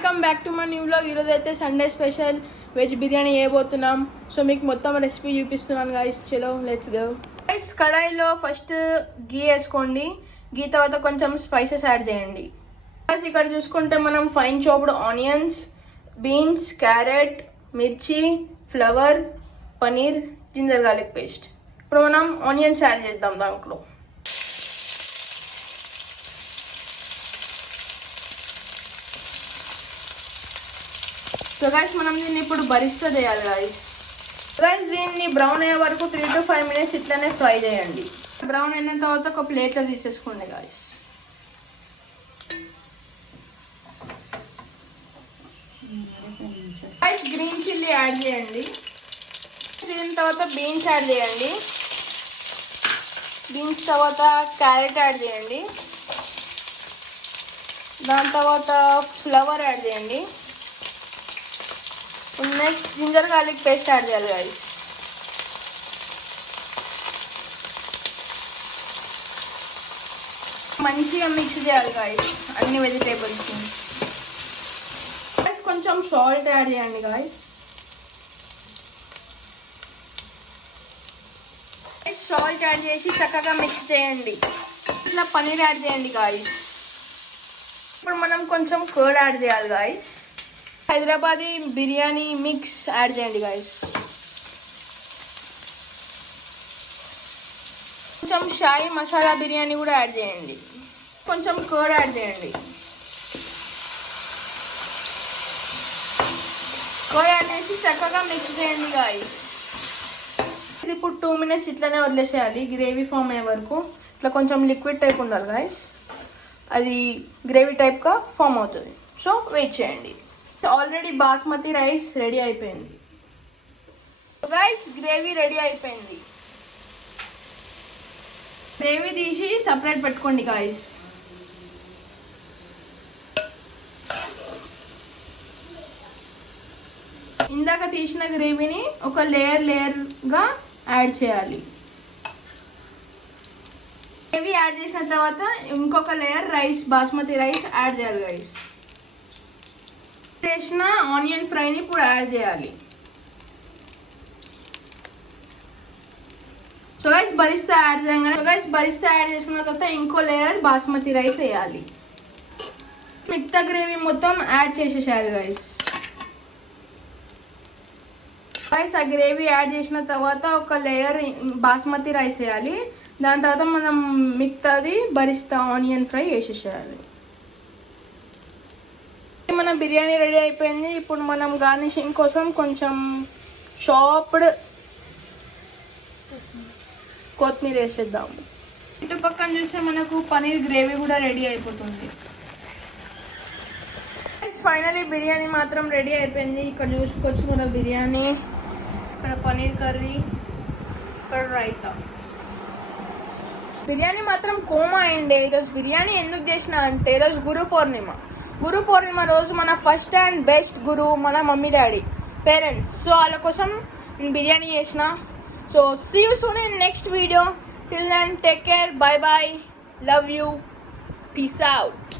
Welcome back to my new vlog. ఈరోజు అయితే Sunday special veg biryani చేయబోతున్నాం. సో మీకు మొత్తం రెసిపీ చూపిస్తున్నాను గాయస్. చలో లెట్స్ గో. గైస్ కడాయిలో ఫస్ట్ గీ వేసుకోండి. గీ తర్వాత కొంచెం స్పైసెస్ యాడ్ చేయండి. ఇక్కడ చూసుకుంటే మనం fine chopped onions, beans, carrot, మిర్చి, flower, paneer, ginger garlic paste. ఇప్పుడు మనం ఆనియన్స్ యాడ్ చేద్దాం దాంట్లో. సో గైస్ మనం దీన్ని ఇప్పుడు బరిస్తా చేయాలి గైస్. దీన్ని బ్రౌన్ అయ్యే వరకు 3 to 5 minutes ఇట్లానే ఫ్రై చేయండి. బ్రౌన్ అయిన తర్వాత ఒక ప్లేట్లో తీసేసుకోండి guys. Guys green chilli add చేయండి. దీని తర్వాత బీన్స్ యాడ్ చేయండి. బీన్స్ తర్వాత క్యారెట్ యాడ్ చేయండి. దాని తర్వాత ఫ్లవర్ యాడ్ చేయండి. Next ginger garlic paste add చేయాలి గైస్. మంచిగా మిక్స్ చేయాలి గైస్ అన్ని వెజిటేబుల్స్. కొంచెం సాల్ట్ యాడ్ చేయండి గైస్. సాల్ట్ యాడ్ చేసి చక్కగా మిక్స్ చేయండి. ఇట్లా పనీర్ యాడ్ చేయండి గైస్. ఇప్పుడు మనం కొంచెం కర్డ్ యాడ్ చేయాలి guys. Hyderabadi biryani mix add చేయండి గైస్. కొంచెం షాయి మసాలా బిర్యానీ కూడా యాడ్ చేయండి. కొంచెం కర్డ్ యాడ్ చేయండి. కర్డ్ యాడ్ చేసి చక్కగా మిక్స్ చేయండి గైస్. ఇది ఇప్పుడు 2 minutes ఇట్లానే వదిలేసేయాలి గ్రేవీ ఫామ్ అయ్యే వరకు. ఇట్లా కొంచెం లిక్విడ్ టైప్ ఉండాలి గైస్. అది గ్రేవీ టైప్గా ఫామ్ అవుతుంది. సో వెయిట్ చేయండి. ఆల్రెడీ బాస్మతి రైస్ రెడీ అయిపోయింది గైస్. గ్రేవీ రెడీ అయిపోయింది. గ్రేవీ తీసి సపరేట్ పెట్టుకోండి గైస్. ఇందాక తీసిన గ్రేవీని ఒక లేయర్గా యాడ్ చేయాలి. గ్రేవీ యాడ్ చేసిన తర్వాత ఇంకొక layer rice, basmati rice add చేయాలి గైస్. చేసిన ఆనియన్ ఫ్రైని ఇప్పుడు యాడ్ చేయాలి. సో గైస్ బరిస్తా యాడ్ చేయగానే బరిస్తా యాడ్ చేసుకున్న తర్వాత ఇంకో లేయర్ బాస్మతి రైస్ వేయాలి. మిగతా గ్రేవీ మొత్తం యాడ్ చేసేసేయాలి గైస్. ఆ గ్రేవీ యాడ్ చేసిన తర్వాత ఒక లేయర్ బాస్మతి రైస్ వేయాలి. దాని తర్వాత మనం మిగతాది బరిస్తా ఆనియన్ ఫ్రై వేసేసేయాలి. మన బిర్యానీ రెడీ అయిపోయింది. ఇప్పుడు మనం గార్నిషింగ్ కోసం కొంచెం చాప్డ్ కొత్తిమీర వేసేద్దాము. ఇటు పక్కన చూస్తే మనకు పనీర్ గ్రేవీ కూడా రెడీ అయిపోతుంది. ఫైనలీ బిర్యానీ మాత్రం రెడీ అయిపోయింది. ఇక్కడ చూసుకోవచ్చు మన బిర్యానీ, ఇక్కడ పనీర్ కర్రీ, ఇక్కడ రైతా. బిర్యానీ మాత్రం కోమా అయింది. ఈరోజు బిర్యానీ ఎందుకు చేసిన అంటే ఈరోజు గురు పౌర్ణిమ రోజు మన ఫస్ట్ అండ్ బెస్ట్ గురు మన మమ్మీ డాడీ పేరెంట్స్. సో వాళ్ళ కోసం నేను బిర్యానీ చేసిన. So see you soon in next video. Till then take care, bye bye, love you, peace out.